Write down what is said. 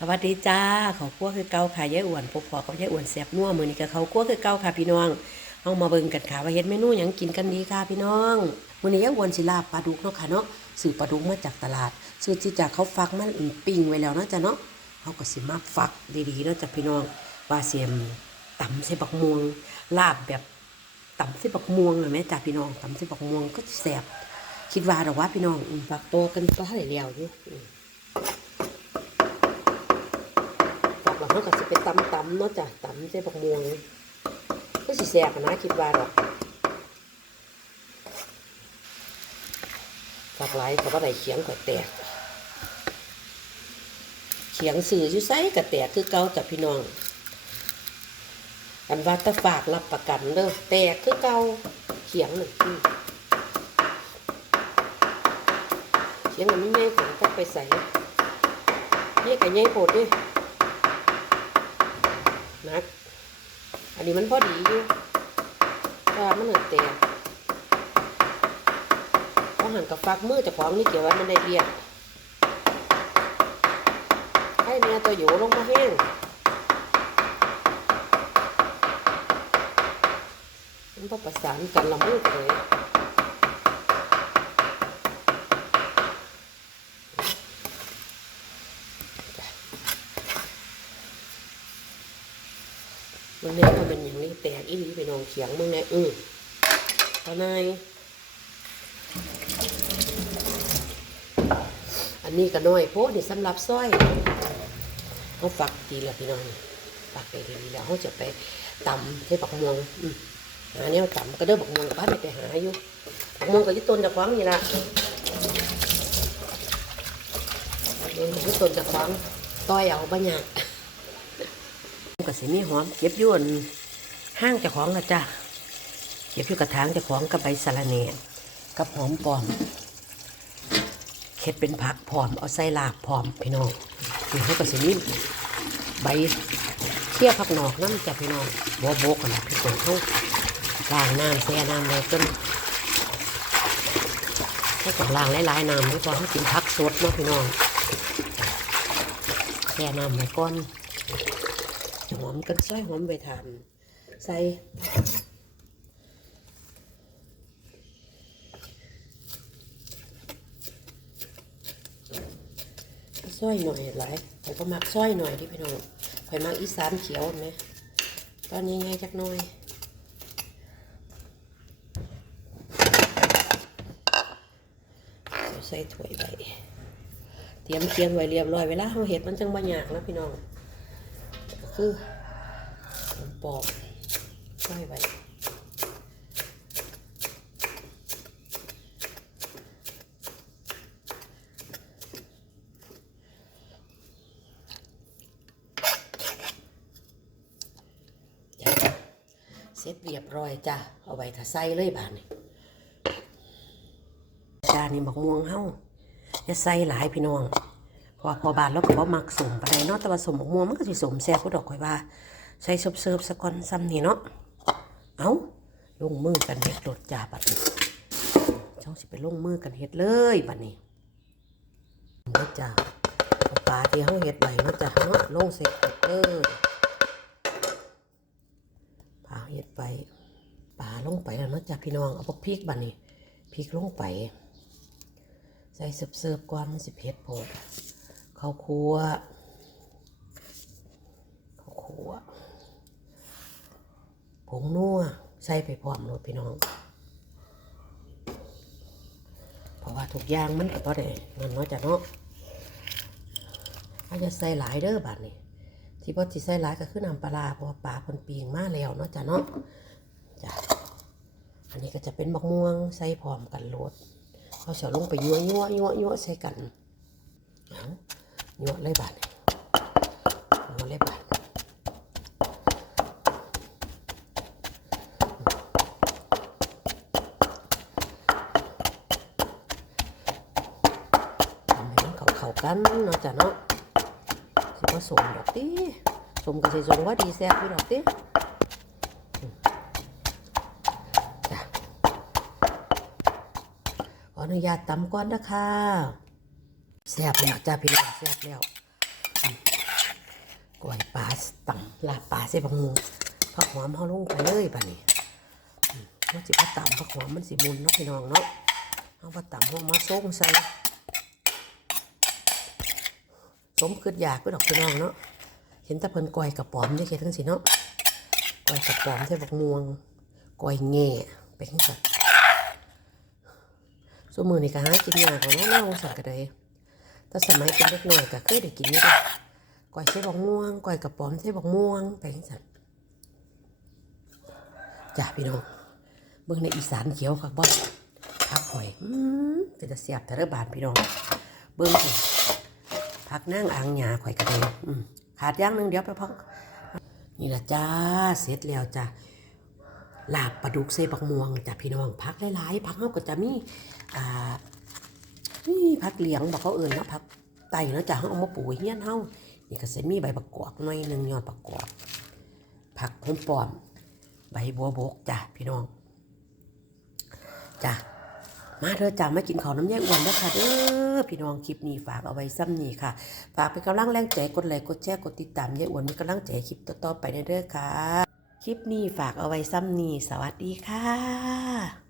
สวัสดีจ้าเขาคั่วคือเก่าค่ะยายอ้วนพบพอกับยายอ้วนแซ่บนัวมือนี้ก็เขาคั่วคือเก่าค่ะพี่น้องเอามาเบิ่งกันค่ะว่าเฮ็ดเมนูหยังกินกันดีค่ะพี่น้องมื้อนี้ยายอ้วนสิลาบปลาดุกเนาะค่ะเนาะซื้อปลาดุกมาจากตลาดซื้อที่จากเขาฟักมันปิ้งไว้แล้วเนาะจ้ะเนาะเฮาก็สิมาฟักดีๆเนาะจ้ะพี่น้องว่าเสียมตำใส่บักม่วงลาบแบบตำใส่บักม่วงเลยแม่จ้ะพี่น้องตำใส่บักม่วงก็แซ่บคิดว่าดอกว่าพี่น้องอืมฟักโตกันบ่ทันได้แล้วอยู่ เขาก็สิไปตำตำเนาะจ้ะตำใส่ผักม่วงก็สิแซ่บนะคิดว่าดอกฝักไหลก็ว่าได้เขียงก็แตก เขียงสื่ออยู่ไสก็แตกคือเก่าจ้ะพี่น้อง อันว่าแตะฝากรับประกันเด้อแตกคือเก่าเขียงหนึ่งเขียงมันไม่แน่ผมก็ไปใส่เนี่ยกับเนี่ยโพดเดิ นัก อันนี้มันพอดีอยู่แต่ว่ามันเหนือแตกเพราะหันกับฟักมือเจากของนี่เกี่ยวไว้มันได้เรียบให้เนื้อตัวอยู่ลงมาแห้งมันพอประสานกันละมือเลย มันแน่ก็เป็นอย่างนี้แตกอีหลีไปนองเขียงมึงแน่อือตานายอันนี้ก็น้อยโพดนี่สำหรับสร้อยเขาฝักดีแล้วพี่น้องฝักไปดีแล้วเขาจะไปตำให้ปักม่วงอืมหาแนวตำก็เด้อปักม่วงกับบ้านไปหาอยู่ปักม่วงก็ยึดต้นจากขวางนี่ละเดินยึดต้นจากขวางต้อยเอาบ้านยาก ก็สิมีหอม เก็บยวนห้างจ้าของละจ้ะเก็บอยู่กระถางจ้าของกับใบสะระเนกับหอมปลอมเค็ดเป็นผักพร้อมเอาใส่ลาบพร้อมพี่น้องนี่เขาก็สิมีใบเคี่ยวผักหนอกน้ำจ้ะพี่น้องบัวโบกกันละพี่น้องเขาล้างน้ำแช่น้ำเลยจนให้กับล้างหลายๆน้ำดีกว่าให้กินผักสดเนาะพี่น้องแช่น้ำไว้ก่อน มกันซอยหอมไปทานใส่ซอยหน่อยหลายผมก็มักซอยหน่อยที่พี่น้องข่อยมักอีสานเขียวไหมตอนนี้ไงจักหน่อยใส่ถ้วยไว้เตรียมเคียงไว้เรียบร้อยเวลาเราเห็ดมันจังบะยากนะพี่น้องก็คือ ผมปอกใส่ไว้เสร็จเรียบร้อยจ้ะ เอาไว้ถ้าใส่เลยบานนี้จานนี้บักม่วงเฮาอย่าใส่หลายพี่น้อง เพอพอบานแล้วก็บ่มักสมปานใดเนาะแต่ว่าสมบักม่วงมันก็สิสมแซ่บผู้ดอกข่อยว่า ใส่เสิร์ฟๆซะก่อนซ้ำนี่เนาะ เอาลงมือกันเฮ็ดรสจ้าบัดนี้เจ้าสิไปลงมือกันเฮ็ดเลยบัดนี้เนาะจ้าเอาปลาที่เฮาเฮ็ดไว้เนาะจ้าเนาะลงใส่กบเลยปลาเฮ็ดไปปลาลงไปแล้วเนาะจ้าพี่น้องเอาพวกพริกบัดนี้พริกลงไป ใส่เสิร์ฟๆก่อนมันสิเผ็ดโพดข้าวคั่วข้าวคั่วผ งนัวใส่ไปพร้อมรสพี่น้อง เพราะว่าทุกอย่างมันก็พอได้นั่นเนาะจ้ะเนาะอาจจะใส่หลายเด้อบัดนี้ที่พ่อจิใส่หลายก็คือน้ำปลาเพราะว่าปลาคนปีงมาแล้วเนาะจ้ะเนาะจ้ะอันนี้ก็จะเป็นบักม่วงใส่พร้อมกันโรดเขาเสียลงไปยั่วยั่วยั่วยั่วใส่กันเอายั่วเลยบาดยั่วเลยบาดทำให้มันเข้าเข้า กันเนาะจ้ะเนาะสิผสมดอกติสมก็สิสมว่าดีแซ่บพี่ดอกติจ้ะขออนุญาตตำก่อนนะคะแซ่บแล้วจ้าพี่น้องแซ่บแล้วอืมตำลาปลาใส่บักม่วงผักหอมเฮาลงไปเลยบัดนี้อืมมันสิบ่ตำผักหอมมันสิมุนเนาะพี่น้องเนาะเฮาบ่ตำเฮามาส่งใส่ส มคิดอยากไปดอกพี่น้องเนาะเห็นต่เพิ่นก้อยกระป๋อมได้แค่ทั้งสิเนาะก้อยกระป๋อมใส่บักม่วงก้อยแง่ไปจังซั่นซุมื้อนี้ก็หากินยากของน้องๆสัตว์ก็ได้แต่สมัยเป็นเด็กน้อยก็เคยได้กินอยู่เด้ก้อยใส่บักม่วงก้อยกระป๋อมใส่บักม่วงไปจังซั่นจ้าพี่น้องเบิ่งในอีสานเขียวคักบ่ผักหอยอืมเป็นตาเสียบแต่ละบาทพี่น้องเบิ่ง สิผักนางอ่างหญ้าข่อยกระเดงอืมขาดย่างหนึ่งเดี๋ยวไปพักนี่ละจ้าเสร็จแล้วจ้าลาบปลาดุกใส่บักม่วงจ้ะพี่น้องผักหลายๆผักเฮาก็จะมีอ่านี่ผักเหลียงบอกเขาเอิ้นนะผักไตเนาะจ้ะเฮาเอามาปลูกเฮียนเฮานี่ก็จะมีใบประกอบหน่อยหนึ่งยอดประกอบผักหอมปลอม ใบบัวบกจ้ะพี่น้องจ้ะ มาเธอจ้ามากินข้าวน้ำแยกอ้วนแล้วค่ะเด้อพี่น้องคลิปนี้ฝากเอาไว้ซ้ำนี่ค่ะ ฝากเป็นกำลังแรงใจกดไลค์กดแชร์กดติดตามแยกอ้วนมีกำลังใจคลิปต่อๆไปเด้อค่ะ คลิปนี้ฝากเอาไว้ซ้ำนี่สวัสดีค่ะ